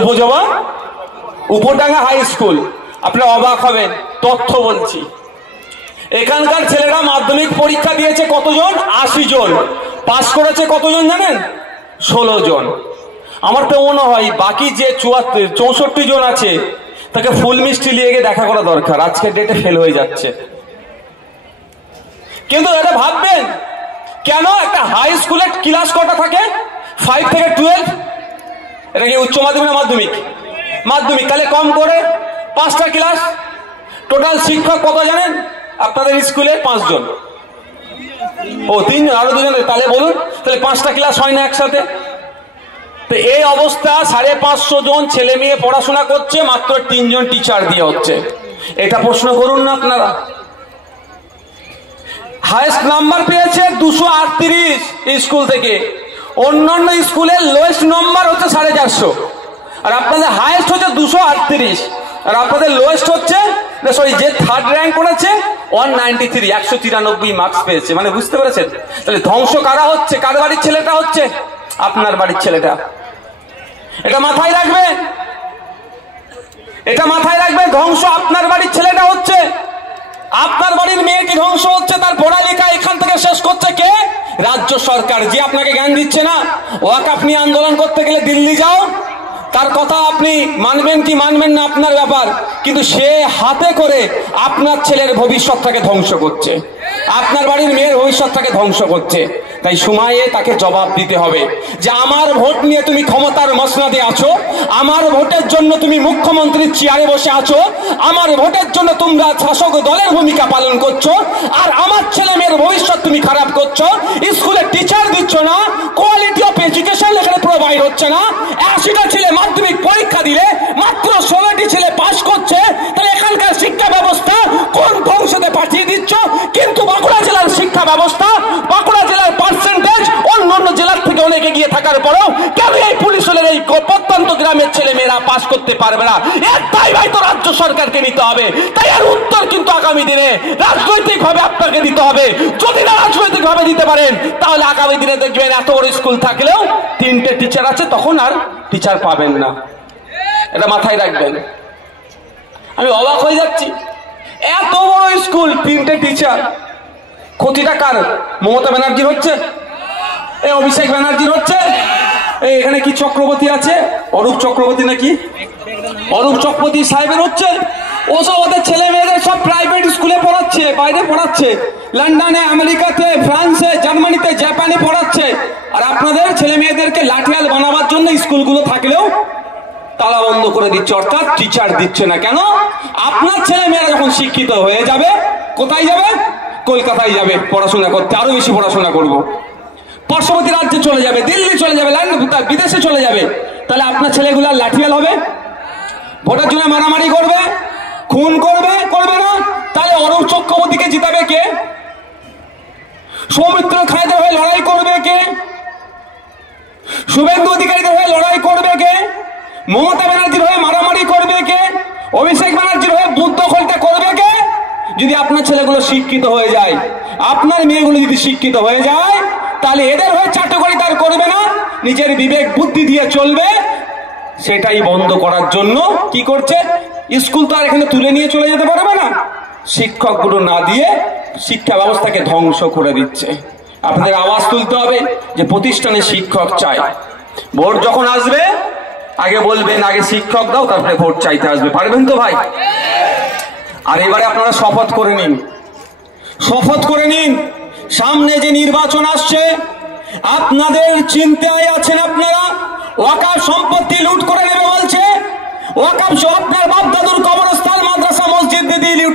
উপজেলা উপডাঙ্গা high school. আপনারা অবাক হবেন, তথ্য বলছি। এখানকার ছেলেরা মাধ্যমিক পরীক্ষা দিয়েছে কতজন? 80 জন। পাস করেছে কতজন জানেন? 16 জন। আমার তো মনে হয় বাকি যে 64 জন আছে তাকে ফুল মিষ্টি নিয়ে গিয়ে দেখা করা দরকার, আজকের ডেটে ফেল হয়ে যাচ্ছে। কিন্তু এটা ভাববেন কেন একটা হাই স্কুলের ক্লাস কটা থাকে? 5 থেকে 12। এটা কি উচ্চ মাধ্যমিক না মাধ্যমিক? মাধ্যমিক। তাহলে কম করে 5টা ক্লাস। টোটাল শিক্ষক কত জানেন আপনাদের স্কুলে? 5 জন। ও 3 জন, আরো 2 জন। তাহলে বলুন, তাহলে 5টা ক্লাস হয় না একসাথে? তো এই অবস্থা, 550 জন ছেলে মেয়ে পড়াশোনা করছে, মাত্র 3 জন টিচার দিয়ে হচ্ছে। এটা প্রশ্ন করুন না আপনারা। হাইয়েস্ট নাম্বার পেয়েছে 238 স্কুল থেকে। অন্যান্য স্কুলের লোয়েস্ট নাম্বার হচ্ছে 450, আর আপনাদের হাইয়েস্ট হচ্ছে 238, আর আপনাদের লোয়েস্ট হচ্ছে যে থার্ড র্যাঙ্ক করেছে 193, 193 মার্কস পেয়েছে। মানে বুঝতে পেরেছেন? তাহলে ধ্বংস কারা হচ্ছে? কার বাড়ির ছেলেটা হচ্ছে? আপনার বাড়ির ছেলেটা। এটা মাথায় রাখবে, এটা মাথায় রাখবে। ধ্বংস আপনার বাড়ির ছেলেটা হচ্ছে। আপনার বাড়ির মেয়েটি ধ্বংস হচ্ছে। তার পড়ালেখা এখান থেকে শেষ করছে কে? রাজ্য সরকার, যে আপনাকে জ্ঞান দিচ্ছে না। ওয়াকফ নিয়ে আন্দোলন করতে গেলে দিল্লি যাও, তার কথা আপনি মানবেন কি মানবেন না আপনার ব্যাপার, কিন্তু সে হাতে করে আপনার ছেলের ভবিষ্যৎটাকে ধ্বংস করছে, আপনার বাড়ির মেয়ের ভবিষ্যৎটাকে ধ্বংস করছে। তাই সময়ে তাকে জবাব দিতে হবে যে আমার ভোট নিয়ে তুমি ক্ষমতার মসনদে আছো, আমার ভোটের জন্য তুমি মুখ্যমন্ত্রীর চেয়ারে বসে আছো, আমার ভোটের জন্য তোমরা শাসক দলের ভূমিকা পালন করছো, আর আমার ছেলে মেয়ের ভবিষ্যৎ তুমি খারাপ করছো। স্কুলে টিচার দিচ্ছ না, কোয়ালিটি অফ এডুকেশন এখানে প্রোভাইড হচ্ছে না। 80টা ছেলে মাধ্যমিক পরীক্ষা দিলে মাত্র 16টি ছেলে পাস করছে। তাহলে এখানকার শিক্ষা ব্যবস্থা কোন ধ্বংসতে পাঠিয়ে দিচ্ছ? কিন্তু বাঁকুড়া জেলার শিক্ষা ব্যবস্থা, বাঁকুড়া জেলার পার্সেন্টেজ অন্যান্য জেলার থেকে অনেক এগিয়ে থাকার পরেও কেন এই পুলিশের এই প্রত্যন্ত গ্রামের ছেলে মেয়েরা পাস করতে পারবে না? এর দায় তো রাজ্য সরকারকে নিতে হবে। তাই এর উত্তর কিন্তু আগামী দিনে রাজনৈতিক ভাবে আপনাকে দিতে হবে। যদি না রাজনৈতিক ভাবে দিতে পারেন, তাহলে আগামী দিনে দেখবেন এত বড় স্কুল থাকলেও 3টে টিচার আছে, তখন আর টিচার পাবেন না। এটা মাথায় রাখবেন। আমি অবাক হয়ে যাচ্ছি, এত বড় স্কুল, 3টে টিচার। ক্ষতিটা কার? মমতা ব্যানার্জির হচ্ছে? এই অভিষেক ব্যানার্জির হচ্ছে? এই এখানে কি চক্রবর্তী আছে, অরূপ চক্রবর্তী নাকি, অরূপ চক্রবর্তী সাহেবের হচ্ছে। ওসব ওদের ছেলে মেয়েদের সব প্রাইভেট স্কুলে পড়াচ্ছে, বাইরে পড়াচ্ছে, লন্ডনে, আমেরিকাতে, ফ্রান্সে, জার্মানিতে, জাপানে পড়াচ্ছে। আর আপনাদের ছেলে মেয়েদেরকে লাঠিয়াল বানাবার জন্য স্কুলগুলো থাকলেও তালা বন্ধ করে দিচ্ছে, অর্থাৎ টিচার দিচ্ছে না। কেন? আপনার ছেলে মেয়েরা যখন শিক্ষিত হয়ে যাবে, কোথায় যাবে? কলকাতায় যাবে পড়াশোনা করতে, আরো বেশি পড়াশোনা করবো। পার্শ্ববর্তী রাজ্যে চলে যাবে, দিল্লি চলে যাবে, বিদেশে চলে যাবে। তাহলে আপনার ছেলেগুলা লাঠিয়াল হবে, ভোটের জন্য মারামারি করবে, খুন করবে, করবে না? তাহলে অরূপ চক্রবর্তীকে জিতাবে কে? সৌমিত্র খায়দের হয়ে লড়াই করবে কে? শুভেন্দু অধিকারীদের হয়ে লড়াই করবে কে? মমতা ব্যানার্জির হয়ে মারামারি করবে কে? অভিষেক ব্যানার্জির হয়ে বুদ্ধ খোলটা করবে কে? যদি আপনার ছেলেগুলো শিক্ষিত হয়ে যায়, আপনার মেয়েগুলো যদি শিক্ষিত হয়ে যায়, তাহলে এদের হয়ে চাটুকারি তার করবে না, নিজের বিবেক বুদ্ধি দিয়ে চলবে। সেটাই বন্ধ করার জন্য কি করছে? স্কুল তো আর এখানে তুলে নিয়ে চলে যেতে পারবে না, শিক্ষকগুলো না দিয়ে শিক্ষা ব্যবস্থাকে ধ্বংস করে দিচ্ছে। আপনাদের আওয়াজ তুলতে হবে যে প্রতিষ্ঠানে শিক্ষক চাই। ভোট যখন আসবে আগে বলবেন আগে শিক্ষক দাও, তারপরে ভোট চাইতে আসবে। পারবেন তো ভাই? আর এবারে আপনারা শপথ করে নিন, শপথ করে নিন। সামনে যে নির্বাচন আসছে, আপনাদের চিন্তায় আছেন আপনারা ওয়াকফ সম্পত্তি লুট করে নেবে বলছে। ওয়াকফ আপনার বাপ দাদুর কবরস্থান, মাদ্রাসা, মসজিদ দিয়ে লুট